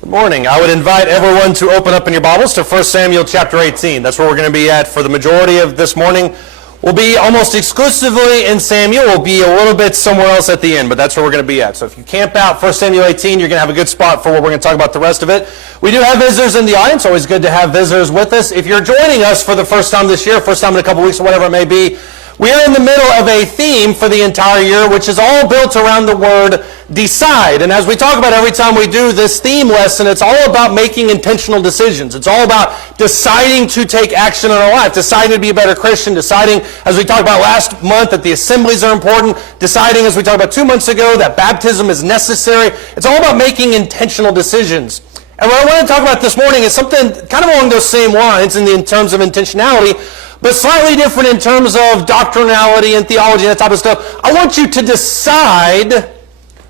Good morning. I would invite everyone to open up in your Bibles to 1 Samuel chapter 18. That's where we're going to be at for the majority of this morning. We'll be almost exclusively in Samuel. We'll be a little bit somewhere else at the end, but that's where we're going to be at. So if you camp out 1 Samuel 18, you're going to have a good spot for what we're going to talk about the rest of it. We do have visitors in the audience. Always good to have visitors with us. If you're joining us for the first time this year, first time in a couple weeks or whatever it may be, we are in the middle of a theme for the entire year, which is all built around the word decide. And as we talk about every time we do this theme lesson, it's all about making intentional decisions. It's all about deciding to take action in our life, deciding to be a better Christian, deciding, as we talked about last month, that the assemblies are important, deciding, as we talked about 2 months ago, that baptism is necessary. It's all about making intentional decisions. And what I want to talk about this morning is something kind of along those same lines in terms of intentionality, but slightly different in terms of doctrinality and theology and that type of stuff. I want you to decide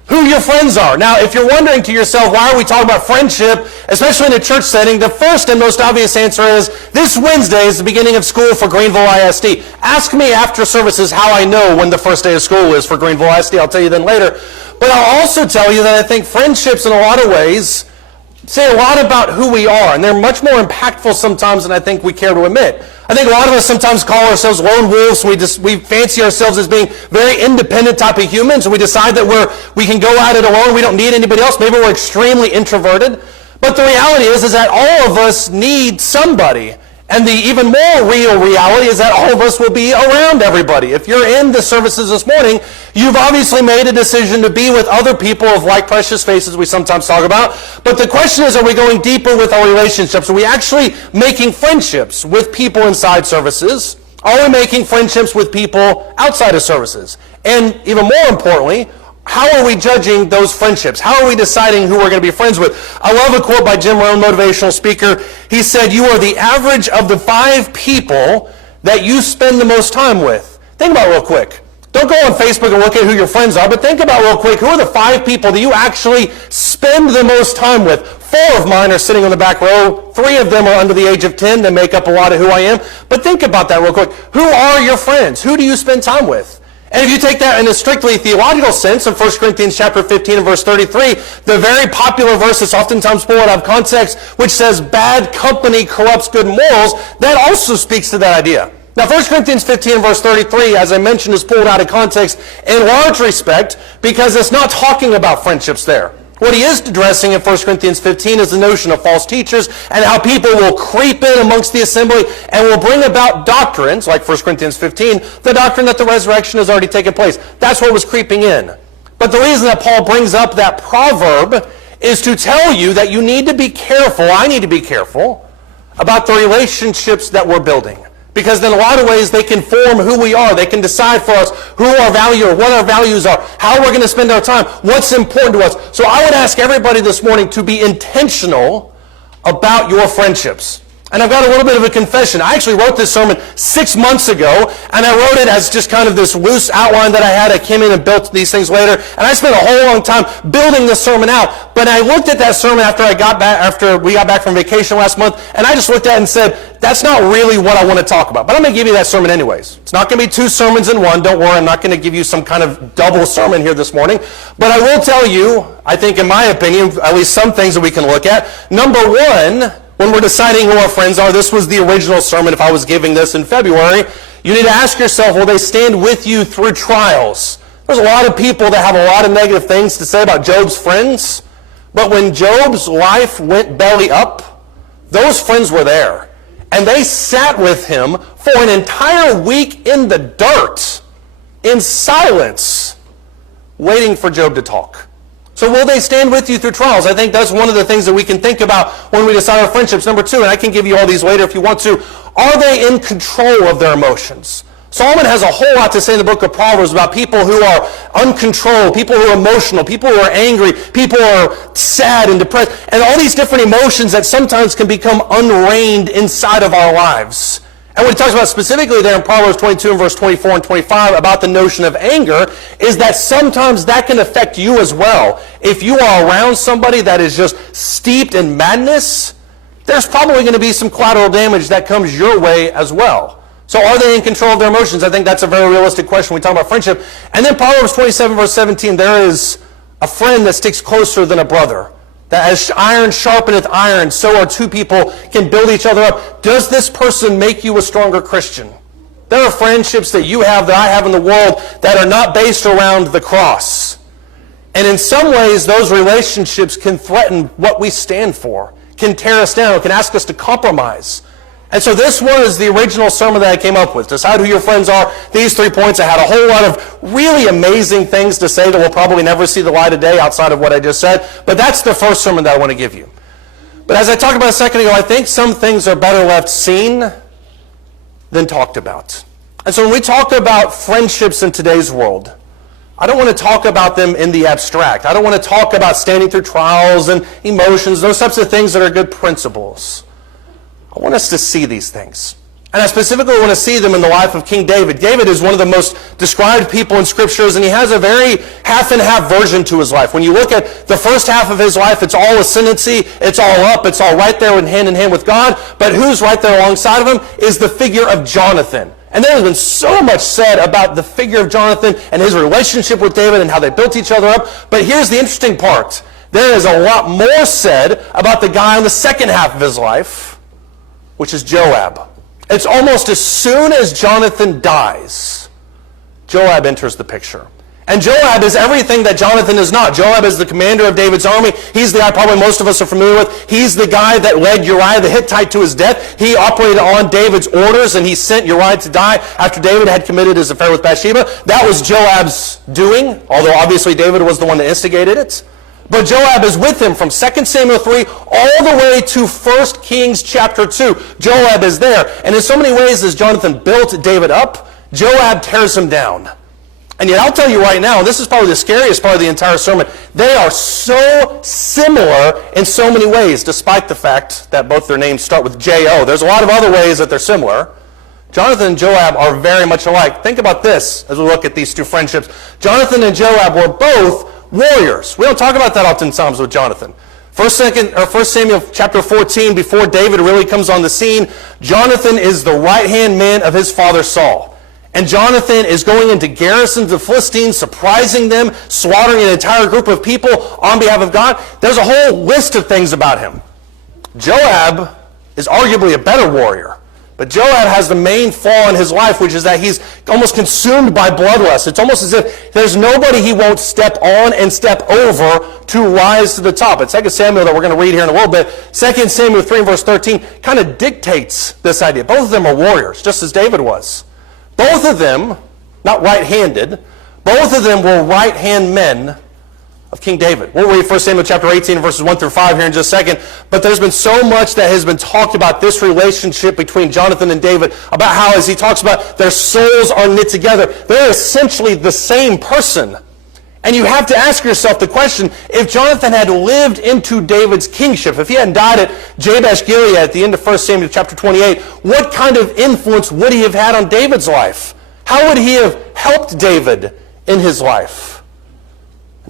who your friends are. Now, if you're wondering to yourself, why are we talking about friendship, especially in a church setting, the first and most obvious answer is, this Wednesday is the beginning of school for Greenville ISD. Ask me after services how I know when the first day of school is for Greenville ISD. I'll tell you then later. But I'll also tell you that I think friendships in a lot of ways say a lot about who we are, and they're much more impactful sometimes than I think we care to admit. I think a lot of us sometimes call ourselves lone wolves. We fancy ourselves as being very independent type of humans, and we decide that we can go at it alone. We don't need anybody else. Maybe we're extremely introverted. But the reality is that all of us need somebody. And the even more real reality is that all of us will be around everybody. If you're in the services this morning, you've obviously made a decision to be with other people of like precious faces we sometimes talk about. But the question is, are we going deeper with our relationships? Are we actually making friendships with people inside services? Are we making friendships with people outside of services? And even more importantly, how are we judging those friendships? How are we deciding who we're going to be friends with? I love a quote by Jim Rohn, motivational speaker. He said, "You are the average of the 5 people that you spend the most time with." Think about it real quick. Don't go on Facebook and look at who your friends are, but think about real quick, who are the 5 people that you actually spend the most time with? 4 of mine are sitting on the back row. 3 of them are under the age of 10. They make up a lot of who I am. But think about that real quick. Who are your friends? Who do you spend time with? And if you take that in a strictly theological sense, in 1 Corinthians chapter 15 and verse 33, the very popular verse that's oftentimes pulled out of context, which says, "Bad company corrupts good morals," that also speaks to that idea. Now, 1 Corinthians 15 and verse 33, as I mentioned, is pulled out of context in large respect because it's not talking about friendships there. What he is addressing in 1 Corinthians 15 is the notion of false teachers and how people will creep in amongst the assembly and will bring about doctrines, like 1 Corinthians 15, the doctrine that the resurrection has already taken place. That's what was creeping in. But the reason that Paul brings up that proverb is to tell you that you need to be careful, I need to be careful, about the relationships that we're building. Because in a lot of ways, they can form who we are. They can decide for us who our value or what our values are, how we're going to spend our time, what's important to us. So I would ask everybody this morning to be intentional about your friendships. And I've got a little bit of a confession. I actually wrote this sermon 6 months ago, and I wrote it as just kind of this loose outline that I had. I came in and built these things later, and I spent a whole long time building this sermon out. But I looked at that sermon after we got back from vacation last month, and I just looked at it and said, that's not really what I want to talk about. But I'm going to give you that sermon anyways. It's not going to be 2 sermons in one. Don't worry, I'm not going to give you some kind of double sermon here this morning. But I will tell you, I think in my opinion, at least some things that we can look at. Number 1, when we're deciding who our friends are, this was the original sermon if I was giving this in February, you need to ask yourself, will they stand with you through trials? There's a lot of people that have a lot of negative things to say about Job's friends, but when Job's life went belly up, those friends were there. And they sat with him for an entire week in the dirt, in silence, waiting for Job to talk. So will they stand with you through trials? I think that's one of the things that we can think about when we decide our friendships. Number 2, and I can give you all these later if you want to, are they in control of their emotions? Solomon has a whole lot to say in the book of Proverbs about people who are uncontrolled, people who are emotional, people who are angry, people who are sad and depressed, and all these different emotions that sometimes can become unreined inside of our lives. And what he talks about specifically there in Proverbs 22 and verse 24 and 25 about the notion of anger is that sometimes that can affect you as well. If you are around somebody that is just steeped in madness, there's probably going to be some collateral damage that comes your way as well. So are they in control of their emotions? I think that's a very realistic question when we talk about friendship. And then Proverbs 27 verse 17, there is a friend that sticks closer than a brother. That as iron sharpeneth iron, so our two people can build each other up. Does this person make you a stronger Christian? There are friendships that you have, that I have in the world, that are not based around the cross. And in some ways, those relationships can threaten what we stand for, can tear us down, can ask us to compromise. And so this was the original sermon that I came up with. Decide who your friends are. These 3 points. I had a whole lot of really amazing things to say that will probably never see the light of day outside of what I just said. But that's the first sermon that I want to give you. But as I talked about a second ago, I think some things are better left seen than talked about. And so when we talk about friendships in today's world, I don't want to talk about them in the abstract. I don't want to talk about standing through trials and emotions, those types of things that are good principles. I want us to see these things. And I specifically want to see them in the life of King David. David is one of the most described people in Scriptures, and he has a very half-and-half version to his life. When you look at the first half of his life, it's all ascendancy, it's all up, it's all right there in hand with God. But who's right there alongside of him is the figure of Jonathan. And there has been so much said about the figure of Jonathan and his relationship with David and how they built each other up. But here's the interesting part. There is a lot more said about the guy in the second half of his life, which is Joab. It's almost as soon as Jonathan dies, Joab enters the picture. And Joab is everything that Jonathan is not. Joab is the commander of David's army. He's the guy probably most of us are familiar with. He's the guy that led Uriah the Hittite to his death. He operated on David's orders, and he sent Uriah to die after David had committed his affair with Bathsheba. That was Joab's doing, although obviously David was the one that instigated it. But Joab is with him from 2 Samuel 3 all the way to 1 Kings chapter 2. Joab is there. And in so many ways, as Jonathan built David up, Joab tears him down. And yet I'll tell you right now, and this is probably the scariest part of the entire sermon, they are so similar in so many ways, despite the fact that both their names start with J-O. There's a lot of other ways that they're similar. Jonathan and Joab are very much alike. Think about this as we look at these two friendships. Jonathan and Joab were both warriors. We don't talk about that often in Psalms with Jonathan. 1 Samuel chapter 14, before David really comes on the scene, Jonathan is the right-hand man of his father Saul. And Jonathan is going into garrisons of Philistines, surprising them, slaughtering an entire group of people on behalf of God. There's a whole list of things about him. Joab is arguably a better warrior. But Joab has the main flaw in his life, which is that he's almost consumed by bloodlust. It's almost as if there's nobody he won't step on and step over to rise to the top. It's 2 Samuel that we're going to read here in a little bit. 2 Samuel 3 and verse 13 kind of dictates this idea. Both of them are warriors, just as David was. Both of them, not right-handed, both of them were right-hand men of King David. We'll read 1 Samuel chapter 18, verses 1 through 5 here in just a second. But there's been so much that has been talked about this relationship between Jonathan and David, about how, as he talks about, their souls are knit together. They're essentially the same person. And you have to ask yourself the question, if Jonathan had lived into David's kingship, if he hadn't died at Jabesh Gilead at the end of 1 Samuel chapter 28, what kind of influence would he have had on David's life? How would he have helped David in his life?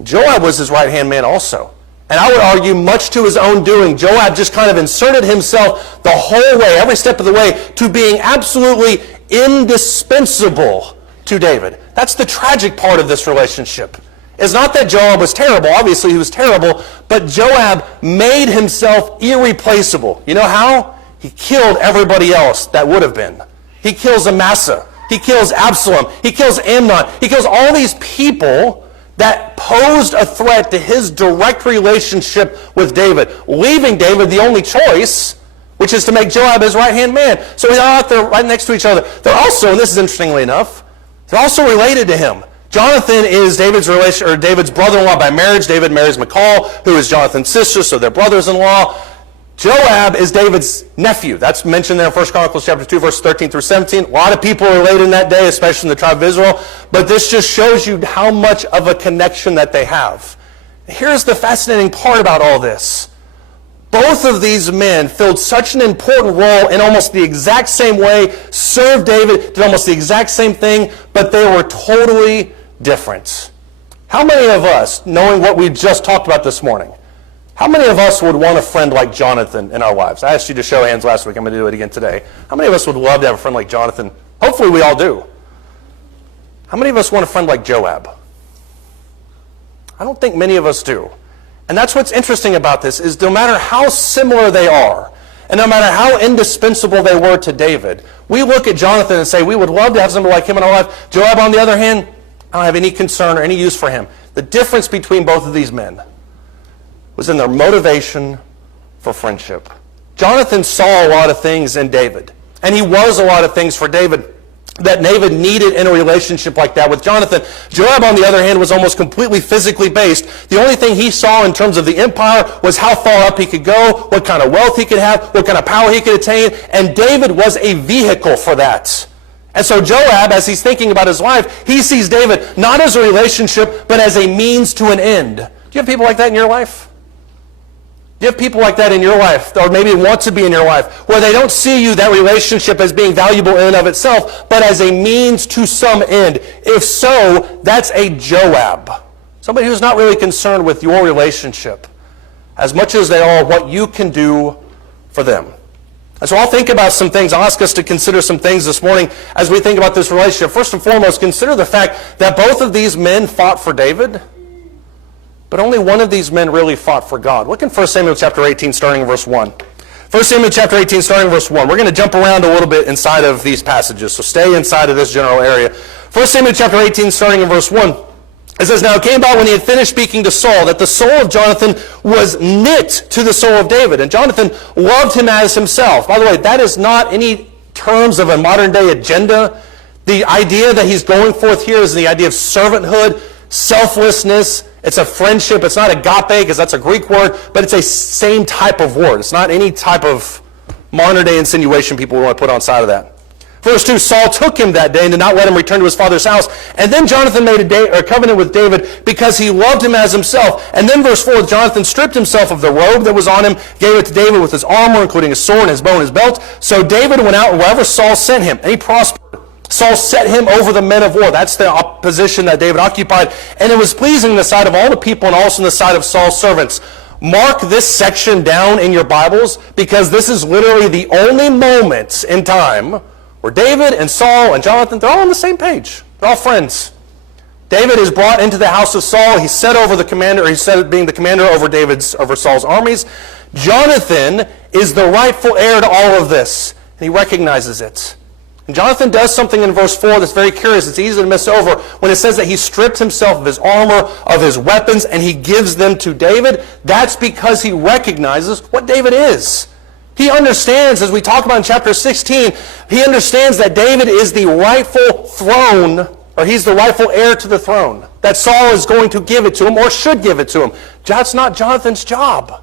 Joab was his right-hand man also. And I would argue, much to his own doing, Joab just kind of inserted himself the whole way, every step of the way, to being absolutely indispensable to David. That's the tragic part of this relationship. It's not that Joab was terrible. Obviously, he was terrible. But Joab made himself irreplaceable. You know how? He killed everybody else that would have been. He kills Amasa. He kills Absalom. He kills Amnon. He kills all these people that posed a threat to his direct relationship with David, leaving David the only choice, which is to make Joab his right-hand man. So they're out there right next to each other. They're also, and this is interestingly enough, they're also related to him. Jonathan is David's brother-in-law by marriage. David marries Michal, who is Jonathan's sister, so they're brothers-in-law. Joab is David's nephew. That's mentioned there in 1 Chronicles chapter 2, verse 13 through 17. A lot of people are related in that day, especially in the tribe of Israel. But this just shows you how much of a connection that they have. Here's the fascinating part about all this. Both of these men filled such an important role in almost the exact same way, served David, did almost the exact same thing, but they were totally different. How many of us, knowing what we just talked about this morning, how many of us would want a friend like Jonathan in our lives? I asked you to show hands last week. I'm going to do it again today. How many of us would love to have a friend like Jonathan? Hopefully we all do. How many of us want a friend like Joab? I don't think many of us do. And that's what's interesting about this, is no matter how similar they are, and no matter how indispensable they were to David, we look at Jonathan and say, we would love to have somebody like him in our life. Joab, on the other hand, I don't have any concern or any use for him. The difference between both of these men was in their motivation for friendship. Jonathan saw a lot of things in David, and he was a lot of things for David that David needed in a relationship like that with Jonathan. Joab, on the other hand, was almost completely physically based. The only thing he saw in terms of the empire was how far up he could go, what kind of wealth he could have, what kind of power he could attain, and David was a vehicle for that. And so Joab, as he's thinking about his life, he sees David not as a relationship, but as a means to an end. Do you have people like that in your life? Do you have people like that in your life, or maybe want to be in your life, where they don't see you, that relationship, as being valuable in and of itself, but as a means to some end? If so, that's a Joab. Somebody who's not really concerned with your relationship as much as they are what you can do for them. And so I'll think about some things. I'll ask us to consider some things this morning as we think about this relationship. First and foremost, consider the fact that both of these men fought for David, but only one of these men really fought for God. Look in 1 Samuel chapter 18, starting in verse 1. 1 Samuel chapter 18, starting in verse 1. We're going to jump around a little bit inside of these passages, so stay inside of this general area. 1 Samuel chapter 18, starting in verse 1. It says, "Now it came about when he had finished speaking to Saul that the soul of Jonathan was knit to the soul of David, and Jonathan loved him as himself." By the way, that is not any terms of a modern-day agenda. The idea that he's going forth here is the idea of servanthood, selflessness. It's a friendship. It's not agape, because that's a Greek word, but it's a same type of word. It's not any type of modern-day insinuation people want to put on side of that. Verse 2, "Saul took him that day and did not let him return to his father's house. And then Jonathan made a covenant with David because he loved him as himself." And then verse 4, "Jonathan stripped himself of the robe that was on him, gave it to David with his armor, including his sword, his bow, and his belt. So David went out wherever Saul sent him, and he prospered. Saul set him over the men of war." That's the position that David occupied. "And it was pleasing in the sight of all the people and also in the sight of Saul's servants." Mark this section down in your Bibles, because this is literally the only moment in time where David and Saul and Jonathan, they're all on the same page. They're all friends. David is brought into the house of Saul. He's set over the commander, or he's set being the commander over Saul's armies. Jonathan is the rightful heir to all of this, and he recognizes it. And Jonathan does something in verse 4 that's very curious. It's easy to miss over when it says that he stripped himself of his armor, of his weapons, and he gives them to David. That's because he recognizes what David is. He understands, as we talk about in chapter 16, he understands that David is the rightful throne, or he's the rightful heir to the throne. That Saul is going to give it to him, or should give it to him. That's not Jonathan's job.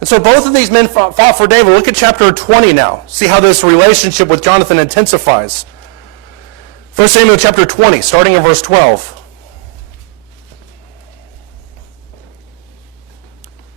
And so both of these men fought for David. Look at chapter 20 now. See how this relationship with Jonathan intensifies. 1 Samuel chapter 20, starting in verse 12.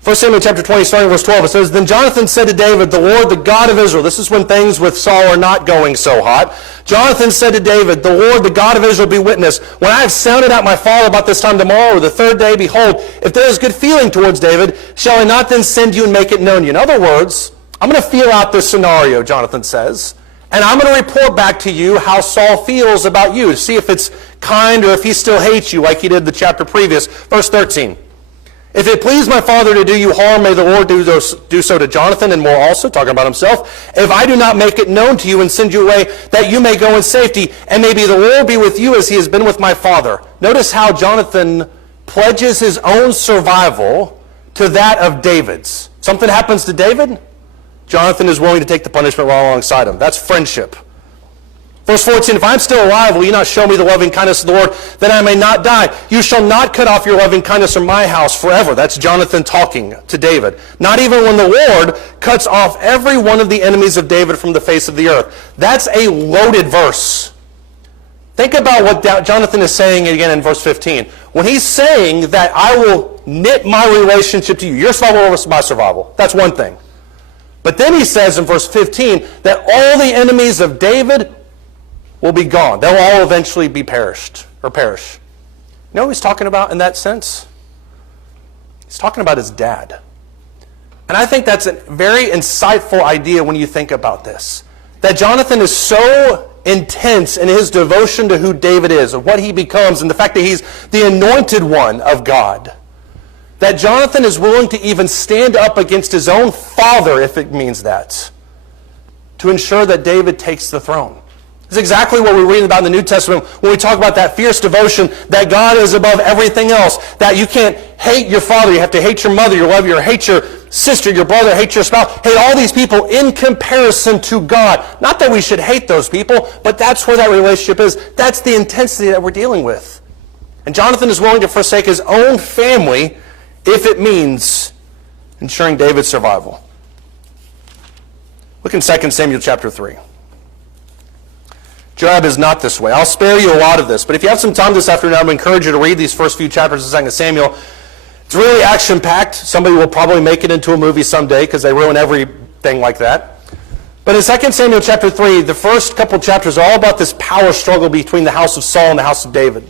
1 Samuel chapter 20, starting in verse 12, it says, "Then Jonathan said to David, 'The Lord, the God of Israel,'" this is when things with Saul are not going so hot. "Jonathan said to David, 'The Lord, the God of Israel, be witness. When I have sounded out my father about this time tomorrow, or the third day, behold, if there is good feeling towards David, shall I not then send you and make it known to you?'" In other words, I'm going to feel out this scenario, Jonathan says, and I'm going to report back to you how Saul feels about you, see if it's kind or if he still hates you like he did the chapter previous. Verse 13. "If it please my father to do you harm, may the Lord do so to Jonathan, and more also," talking about himself, "if I do not make it known to you and send you away, that you may go in safety, and maybe the Lord be with you as he has been with my father." Notice how Jonathan pledges his own survival to that of David's. Something happens to David, Jonathan is willing to take the punishment right alongside him. That's friendship. Verse 14, "If I am still alive, will you not show me the loving kindness of the Lord, that I may not die? You shall not cut off your loving kindness from my house forever." That's Jonathan talking to David. "Not even when the Lord cuts off every one of the enemies of David from the face of the earth." That's a loaded verse. Think about what Jonathan is saying again in verse 15. When he's saying that I will knit my relationship to you, your survival over my survival, that's one thing. But then he says in verse 15 that all the enemies of David will be gone. They'll all eventually be perish. You know what he's talking about in that sense? He's talking about his dad. And I think that's a very insightful idea when you think about this. That Jonathan is so intense in his devotion to who David is, and what he becomes, and the fact that he's the anointed one of God, that Jonathan is willing to even stand up against his own father, if it means that, to ensure that David takes the throne. It's exactly what we're reading about in the New Testament when we talk about that fierce devotion that God is above everything else, that you can't hate your father, you have to hate your mother, your lover, hate your sister, your brother, hate your spouse, hate all these people in comparison to God. Not that we should hate those people, but that's where that relationship is. That's the intensity that we're dealing with. And Jonathan is willing to forsake his own family if it means ensuring David's survival. Look in 2 Samuel chapter 3. Joab is not this way. I'll spare you a lot of this, but if you have some time this afternoon, I would encourage you to read these first few chapters of 2 Samuel. It's really action-packed. Somebody will probably make it into a movie someday because they ruin everything like that. But in 2 Samuel chapter 3, the first couple chapters are all about this power struggle between the house of Saul and the house of David.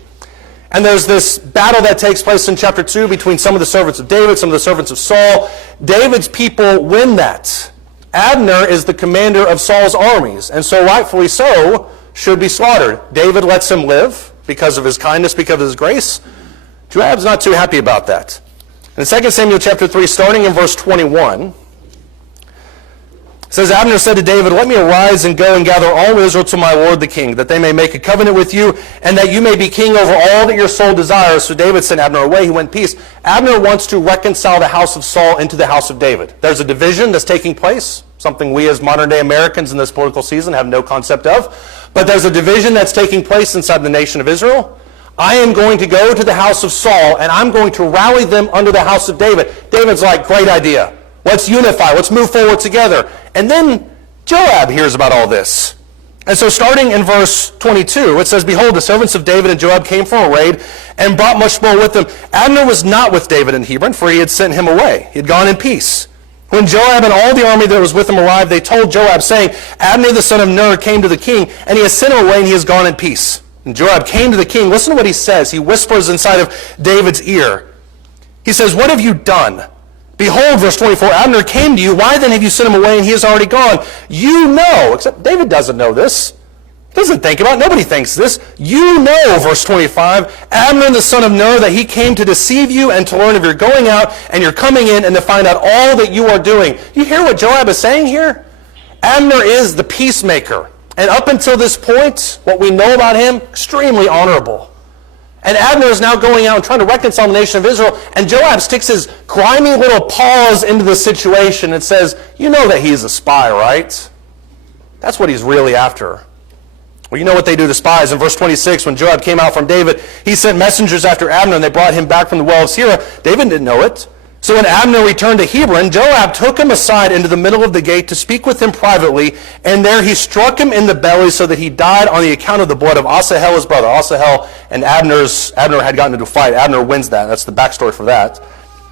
And there's this battle that takes place in chapter 2 between some of the servants of David, some of the servants of Saul. David's people win that. Abner is the commander of Saul's armies, and so rightfully so, should be slaughtered. David lets him live because of his kindness, because of his grace. Joab's not too happy about that. In 2 Samuel chapter 3, starting in verse 21, it says, Abner said to David, let me arise and go and gather all Israel to my lord the king, that they may make a covenant with you, and that you may be king over all that your soul desires. So David sent Abner away. He went in peace. Abner wants to reconcile the house of Saul into the house of David. There's a division that's taking place, something we as modern-day Americans in this political season have no concept of. But there's a division that's taking place inside the nation of Israel. I am going to go to the house of Saul, and I'm going to rally them under the house of David. David's like, great idea. Let's unify. Let's move forward together. And then Joab hears about all this. And so starting in verse 22, it says, behold, the servants of David and Joab came from a raid and brought much spoil with them. Abner was not with David in Hebron, for he had sent him away. He had gone in peace. When Joab and all the army that was with him arrived, they told Joab, saying, Abner the son of Ner came to the king, and he has sent him away, and he has gone in peace. And Joab came to the king. Listen to what he says. He whispers inside of David's ear. He says, what have you done? Behold, verse 24, Abner came to you. Why then have you sent him away, and he has already gone? You know, except David doesn't know this. Doesn't think about it. Nobody thinks this. You know, verse 25, Abner the son of Ner, that he came to deceive you and to learn of your going out and your coming in and to find out all that you are doing. You hear what Joab is saying here? Abner is the peacemaker. And up until this point, what we know about him, extremely honorable. And Abner is now going out and trying to reconcile the nation of Israel. And Joab sticks his grimy little paws into the situation and says, you know that he's a spy, right? That's what he's really after. Well, you know what they do to spies. In verse 26, when Joab came out from David, he sent messengers after Abner, and they brought him back from the well of Sirah. David didn't know it. So when Abner returned to Hebron, Joab took him aside into the middle of the gate to speak with him privately, and there he struck him in the belly so that he died on the account of the blood of Asahel, his brother. Asahel and Abner had gotten into a fight. Abner wins that. That's the backstory for that.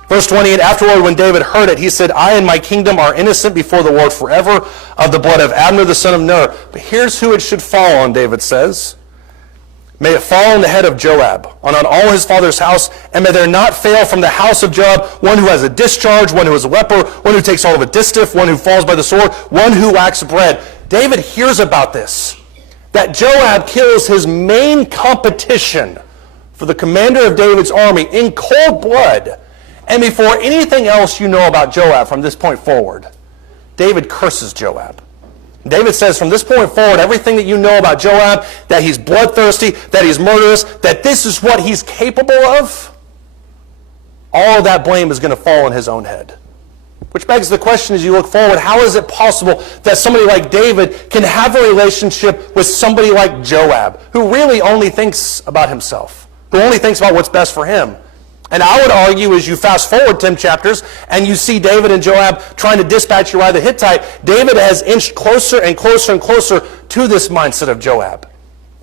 Verse 20, and afterward when David heard it, he said, I and my kingdom are innocent before the Lord forever of the blood of Abner the son of Ner. But here's who it should fall on, David says. May it fall on the head of Joab, on all his father's house, and may there not fail from the house of Joab one who has a discharge, one who is a leper, one who takes hold of a distaff, one who falls by the sword, one who lacks bread. David hears about this, that Joab kills his main competition for the commander of David's army in cold blood. And before anything else you know about Joab from this point forward, David curses Joab. David says from this point forward, everything that you know about Joab, that he's bloodthirsty, that he's murderous, that this is what he's capable of, all of that blame is going to fall on his own head. Which begs the question as you look forward, how is it possible that somebody like David can have a relationship with somebody like Joab, who really only thinks about himself, who only thinks about what's best for him? And I would argue as you fast forward 10 chapters and you see David and Joab trying to dispatch Uriah the Hittite, David has inched closer and closer and closer to this mindset of Joab.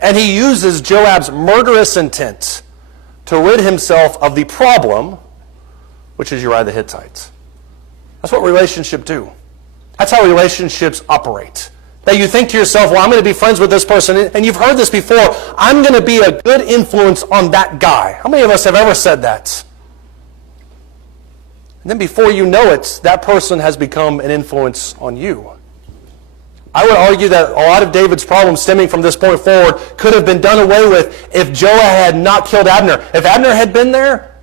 And he uses Joab's murderous intent to rid himself of the problem, which is Uriah the Hittite. That's what relationships do. That's how relationships operate. That you think to yourself, well, I'm going to be friends with this person, and you've heard this before, I'm going to be a good influence on that guy. How many of us have ever said that? And then before you know it, that person has become an influence on you. I would argue that a lot of David's problems stemming from this point forward could have been done away with if Joab had not killed Abner. If Abner had been there,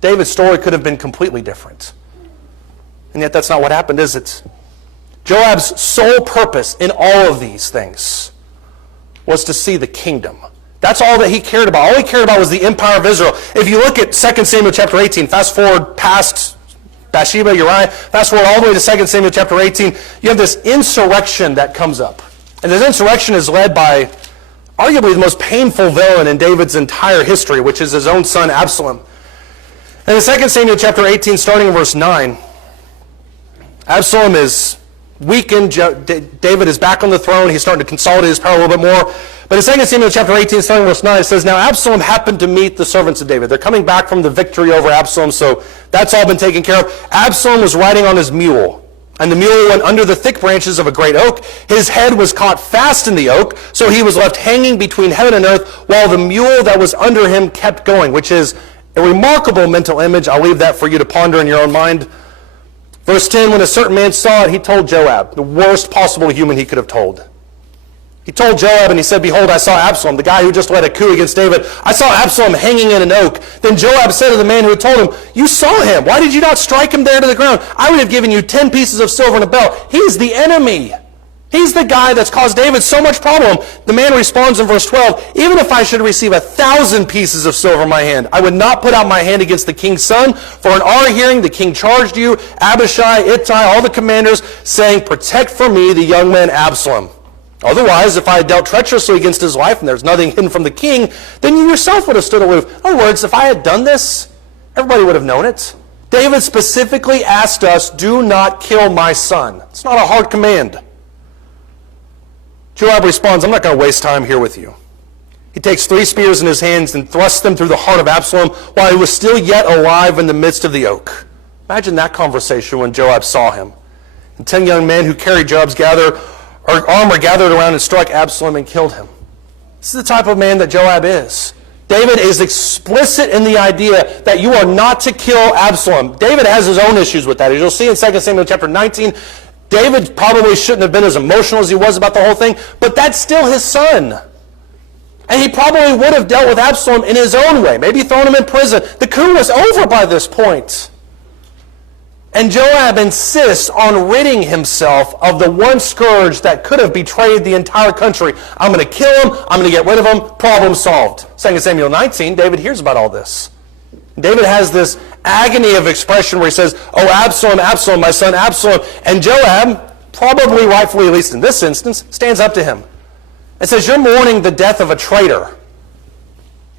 David's story could have been completely different. And yet that's not what happened, is it? Joab's sole purpose in all of these things was to see the kingdom. That's all that he cared about. All he cared about was the empire of Israel. If you look at 2 Samuel chapter 18, fast forward past Bathsheba, Uriah, fast forward all the way to 2 Samuel chapter 18, you have this insurrection that comes up. And this insurrection is led by arguably the most painful villain in David's entire history, which is his own son Absalom. And in 2 Samuel chapter 18, starting in verse 9, Absalom is weakened. David is back on the throne. He's starting to consolidate his power a little bit more. But in 2 Samuel chapter 18, starting in verse 9, it says, Now Absalom happened to meet the servants of David. They're coming back from the victory over Absalom, so that's all been taken care of. Absalom was riding on his mule, and the mule went under the thick branches of a great oak. His head was caught fast in the oak, so he was left hanging between heaven and earth, while the mule that was under him kept going, which is a remarkable mental image. I'll leave that for you to ponder in your own mind. Verse 10, when a certain man saw it, he told Joab, the worst possible human he could have told. He told Joab and he said, Behold, I saw Absalom, the guy who just led a coup against David. I saw Absalom hanging in an oak. Then Joab said to the man who had told him, You saw him. Why did you not strike him there to the ground? I would have given you 10 pieces of silver and a belt. He's the enemy. He's the guy that's caused David so much problem. The man responds in verse 12, Even if I should receive 1,000 pieces of silver in my hand, I would not put out my hand against the king's son. For in our hearing the king charged you, Abishai, Ittai, all the commanders, saying, Protect for me the young man Absalom. Otherwise, if I had dealt treacherously against his life, and there's nothing hidden from the king, then you yourself would have stood aloof. In other words, if I had done this, everybody would have known it. David specifically asked us, Do not kill my son. It's not a hard command. Joab responds, I'm not going to waste time here with you. He takes 3 spears in his hands and thrusts them through the heart of Absalom while he was still yet alive in the midst of the oak. Imagine that conversation when Joab saw him. And 10 young men who carried Joab's armor gathered around and struck Absalom and killed him. This is the type of man that Joab is. David is explicit in the idea that you are not to kill Absalom. David has his own issues with that. As you'll see in 2 Samuel chapter 19, David probably shouldn't have been as emotional as he was about the whole thing, but that's still his son. And he probably would have dealt with Absalom in his own way, maybe thrown him in prison. The coup was over by this point. And Joab insists on ridding himself of the one scourge that could have betrayed the entire country. I'm going to kill him. I'm going to get rid of him. Problem solved. 2 Samuel 19, David hears about all this. David has this agony of expression where he says, Oh, Absalom, Absalom, my son Absalom. And Joab, probably rightfully, at least in this instance, stands up to him and says, You're mourning the death of a traitor.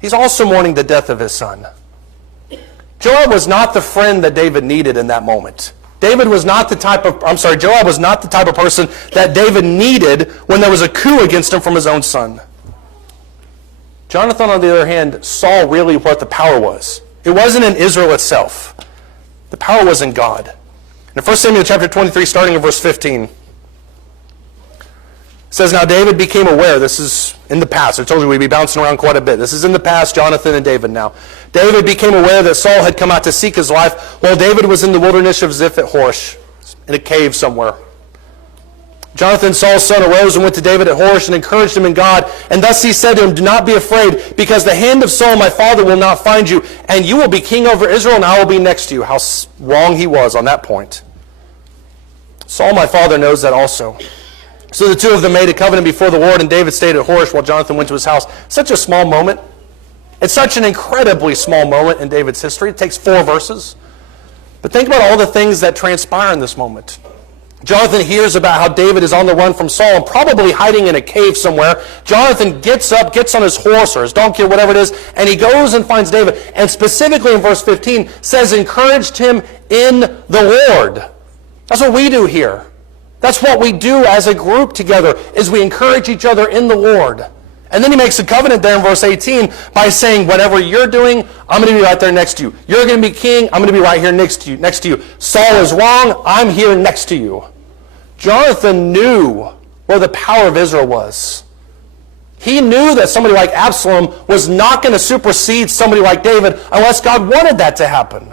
He's also mourning the death of his son. Joab was not the friend that David needed in that moment. Joab was not the type of person that David needed when there was a coup against him from his own son. Jonathan, on the other hand, saw really what the power was. It wasn't in Israel itself. The power was in God. In 1 Samuel chapter 23, starting in verse 15, it says, Now David became aware, this is in the past. I told you we'd be bouncing around quite a bit. This is in the past, Jonathan and David now. David became aware that Saul had come out to seek his life while David was in the wilderness of Ziph at Horosh, in a cave somewhere. Jonathan, Saul's son, arose and went to David at Horosh and encouraged him in God. And thus he said to him, Do not be afraid, because the hand of Saul my father will not find you, and you will be king over Israel, and I will be next to you. How wrong he was on that point. Saul my father knows that also. So the two of them made a covenant before the Lord, and David stayed at Horosh while Jonathan went to his house. Such a small moment. It's such an incredibly small moment in David's history. It takes 4 verses. But think about all the things that transpire in this moment. Jonathan hears about how David is on the run from Saul and probably hiding in a cave somewhere. Jonathan gets up, gets on his horse or his donkey or whatever it is, and he goes and finds David. And specifically in verse 15 says, encouraged him in the Lord. That's what we do here. That's what we do as a group together, is we encourage each other in the Lord. And then he makes a covenant there in verse 18 by saying, whatever you're doing, I'm going to be right there next to you. You're going to be king, I'm going to be right here next to you. Saul is wrong, I'm here next to you. Jonathan knew where the power of Israel was. He knew that somebody like Absalom was not going to supersede somebody like David unless God wanted that to happen.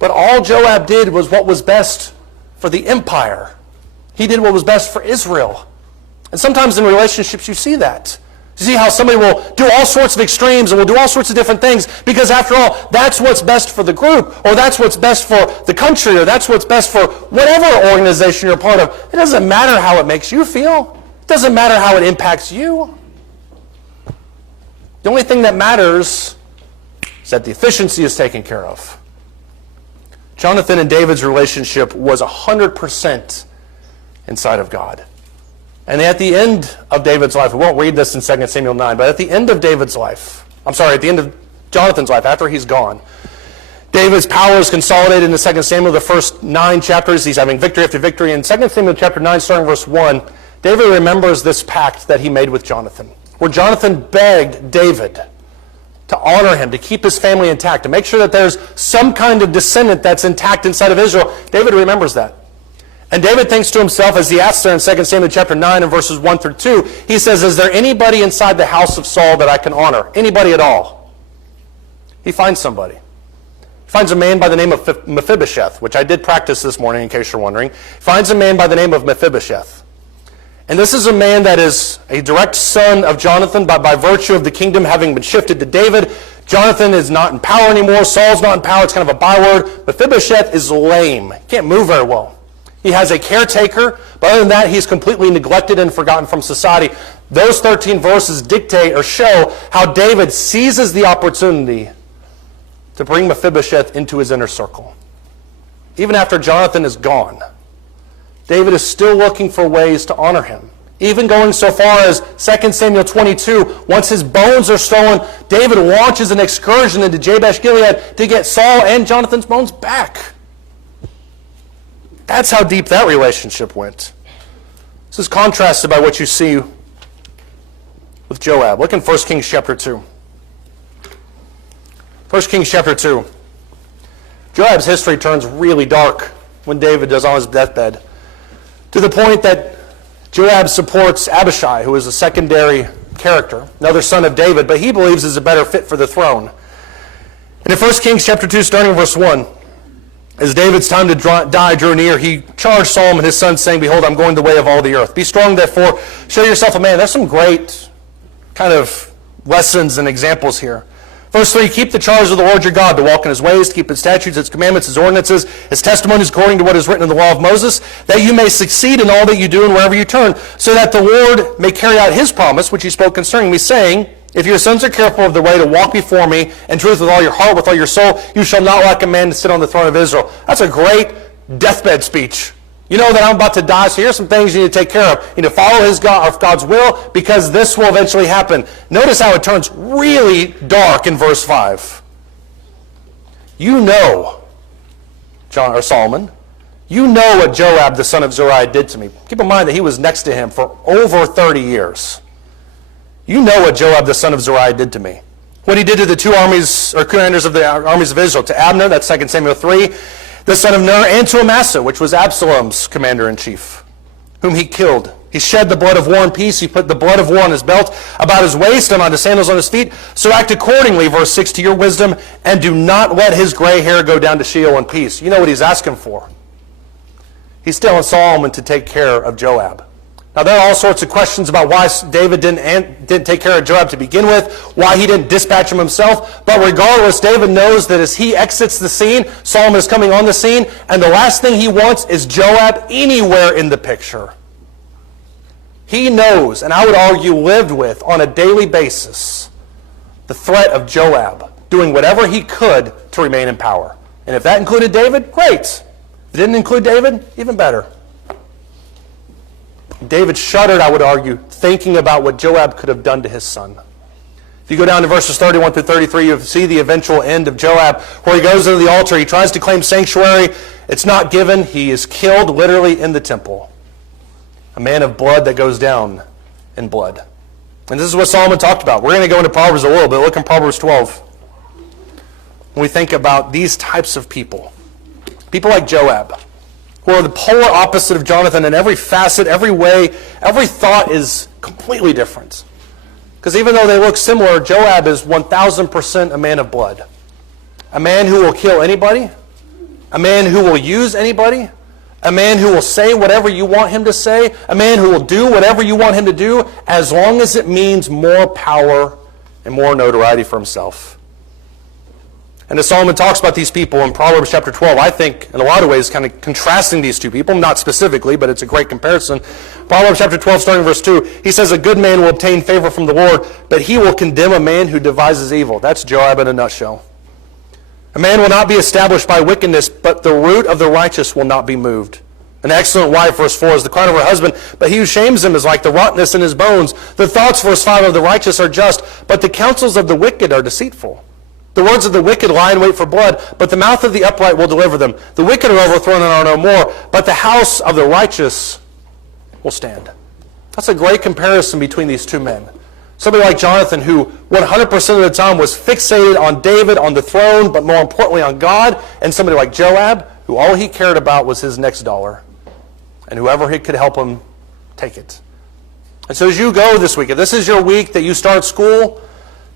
But all Joab did was what was best for the empire. He did what was best for Israel. And sometimes in relationships you see that. You see how somebody will do all sorts of extremes and will do all sorts of different things because, after all, that's what's best for the group, or that's what's best for the country, or that's what's best for whatever organization you're a part of. It doesn't matter how it makes you feel. It doesn't matter how it impacts you. The only thing that matters is that the efficiency is taken care of. Jonathan and David's relationship was 100% inside of God. And at the end of David's life, we won't read this in 2 Samuel 9, but at the end of David's life, at the end of Jonathan's life, after he's gone, David's power is consolidated in the 2 Samuel, the first 9 chapters. He's having victory after victory. In 2 Samuel chapter 9, starting verse 1, David remembers this pact that he made with Jonathan, where Jonathan begged David to honor him, to keep his family intact, to make sure that there's some kind of descendant that's intact inside of Israel. David remembers that. And David thinks to himself, as he asks there in 2 Samuel chapter 9 and verses 1 through 2, he says, is there anybody inside the house of Saul that I can honor? Anybody at all? He finds somebody. He finds a man by the name of Mephibosheth, which I did practice this morning in case you're wondering. He finds a man by the name of Mephibosheth. And this is a man that is a direct son of Jonathan, but by virtue of the kingdom having been shifted to David, Jonathan is not in power anymore. Saul's not in power. It's kind of a byword. Mephibosheth is lame. He can't move very well. He has a caretaker, but other than that, he's completely neglected and forgotten from society. Those 13 verses dictate or show how David seizes the opportunity to bring Mephibosheth into his inner circle. Even after Jonathan is gone, David is still looking for ways to honor him. Even going so far as 2 Samuel 22, once his bones are stolen, David launches an excursion into Jabesh-Gilead to get Saul and Jonathan's bones back. That's how deep that relationship went. This is contrasted by what you see with Joab. Look in 1 Kings chapter 2. 1 Kings chapter 2. Joab's history turns really dark when David is on his deathbed, to the point that Joab supports Abishai, who is a secondary character, another son of David, but he believes is a better fit for the throne. And in 1 Kings chapter 2, starting in verse 1, as David's time to die drew near, he charged Solomon his son, saying, behold, I'm going the way of all the earth. Be strong, therefore, show yourself a man. There's some great kind of lessons and examples here. Verse 3, keep the charge of the Lord your God, to walk in his ways, to keep his statutes, his commandments, his ordinances, his testimonies according to what is written in the law of Moses, that you may succeed in all that you do and wherever you turn, so that the Lord may carry out his promise, which he spoke concerning me, saying, if your sons are careful of the way to walk before me in truth with all your heart, with all your soul, you shall not lack a man to sit on the throne of Israel. That's a great deathbed speech. You know that I'm about to die, so here's some things you need to take care of. You need to follow God's will, because this will eventually happen. Notice how it turns really dark in verse 5. You know, Solomon, you know what Joab the son of Zeruiah did to me. Keep in mind that he was next to him for over 30 years. You know what Joab the son of Zeruiah did to me. What he did to the two armies, or commanders of the armies of Israel, to Abner, that's 2 Samuel 3, the son of Ner, and to Amasa, which was Absalom's commander-in-chief, whom he killed. He shed the blood of war in peace. He put the blood of war on his belt, about his waist, and on his sandals on his feet. So act accordingly, verse 6, to your wisdom, and do not let his gray hair go down to Sheol in peace. You know what he's asking for. He's telling Solomon to take care of Joab. Now, there are all sorts of questions about why David didn't take care of Joab to begin with, why he didn't dispatch him himself. But regardless, David knows that as he exits the scene, Solomon is coming on the scene, and the last thing he wants is Joab anywhere in the picture. He knows, and I would argue lived with on a daily basis, the threat of Joab doing whatever he could to remain in power. And if that included David, great. If it didn't include David, even better. David shuddered, I would argue, thinking about what Joab could have done to his son. If you go down to verses 31 through 33, you see the eventual end of Joab, where he goes into the altar. He tries to claim sanctuary. It's not given. He is killed literally in the temple. A man of blood that goes down in blood. And this is what Solomon talked about. We're going to go into Proverbs a little bit. Look in Proverbs 12. When we think about these types of people like Joab, who are the polar opposite of Jonathan in every facet, every way, every thought is completely different. Because even though they look similar, Joab is 1,000% a man of blood. A man who will kill anybody, a man who will use anybody, a man who will say whatever you want him to say, a man who will do whatever you want him to do, as long as it means more power and more notoriety for himself. And as Solomon talks about these people in Proverbs chapter 12, I think in a lot of ways kind of contrasting these two people, not specifically, but it's a great comparison. Proverbs chapter 12, starting verse 2, he says, a good man will obtain favor from the Lord, but he will condemn a man who devises evil. That's Joab in a nutshell. A man will not be established by wickedness, but the root of the righteous will not be moved. An excellent wife, verse 4, is the crown of her husband, but he who shames him is like the rottenness in his bones. The thoughts, verse 5, of the righteous are just, but the counsels of the wicked are deceitful. The words of the wicked lie in wait for blood, but the mouth of the upright will deliver them. The wicked are overthrown and are no more, but the house of the righteous will stand. That's a great comparison between these two men. Somebody like Jonathan, who 100% of the time was fixated on David, on the throne, but more importantly on God, and somebody like Joab, who all he cared about was his next dollar, and whoever he could help him, take it. And so as you go this week, if this is your week that you start school,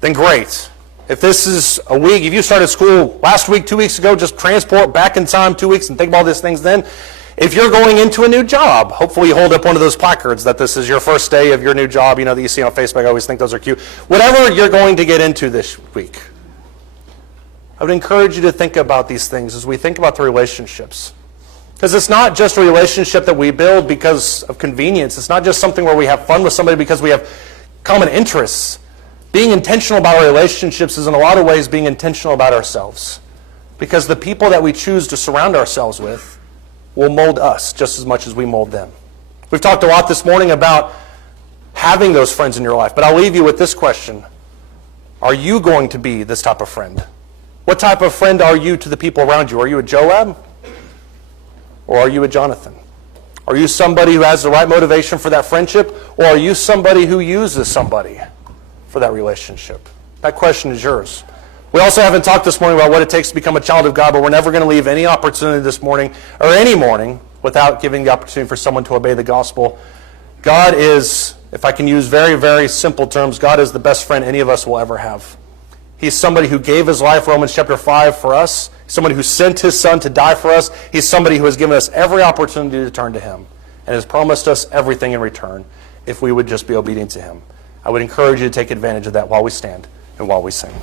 then great. If this is a week, if you started school last week, 2 weeks ago, just transport back in time 2 weeks and think about these things then. If you're going into a new job, hopefully you hold up one of those placards that this is your first day of your new job, that you see on Facebook. I always think those are cute. Whatever you're going to get into this week, I would encourage you to think about these things as we think about the relationships. Because it's not just a relationship that we build because of convenience. It's not just something where we have fun with somebody because we have common interests. Being intentional about our relationships is in a lot of ways being intentional about ourselves. Because the people that we choose to surround ourselves with will mold us just as much as we mold them. We've talked a lot this morning about having those friends in your life, but I'll leave you with this question. Are you going to be this type of friend? What type of friend are you to the people around you? Are you a Joab? Or are you a Jonathan? Are you somebody who has the right motivation for that friendship? Or are you somebody who uses somebody for that relationship? That question is yours. We also haven't talked this morning about what it takes to become a child of God, but we're never going to leave any opportunity this morning, or any morning, without giving the opportunity for someone to obey the gospel. God is, if I can use very, very simple terms, God is the best friend any of us will ever have. He's somebody who gave his life, Romans chapter 5, for us. He's somebody who sent his son to die for us. He's somebody who has given us every opportunity to turn to him and has promised us everything in return if we would just be obedient to him. I would encourage you to take advantage of that while we stand and while we sing.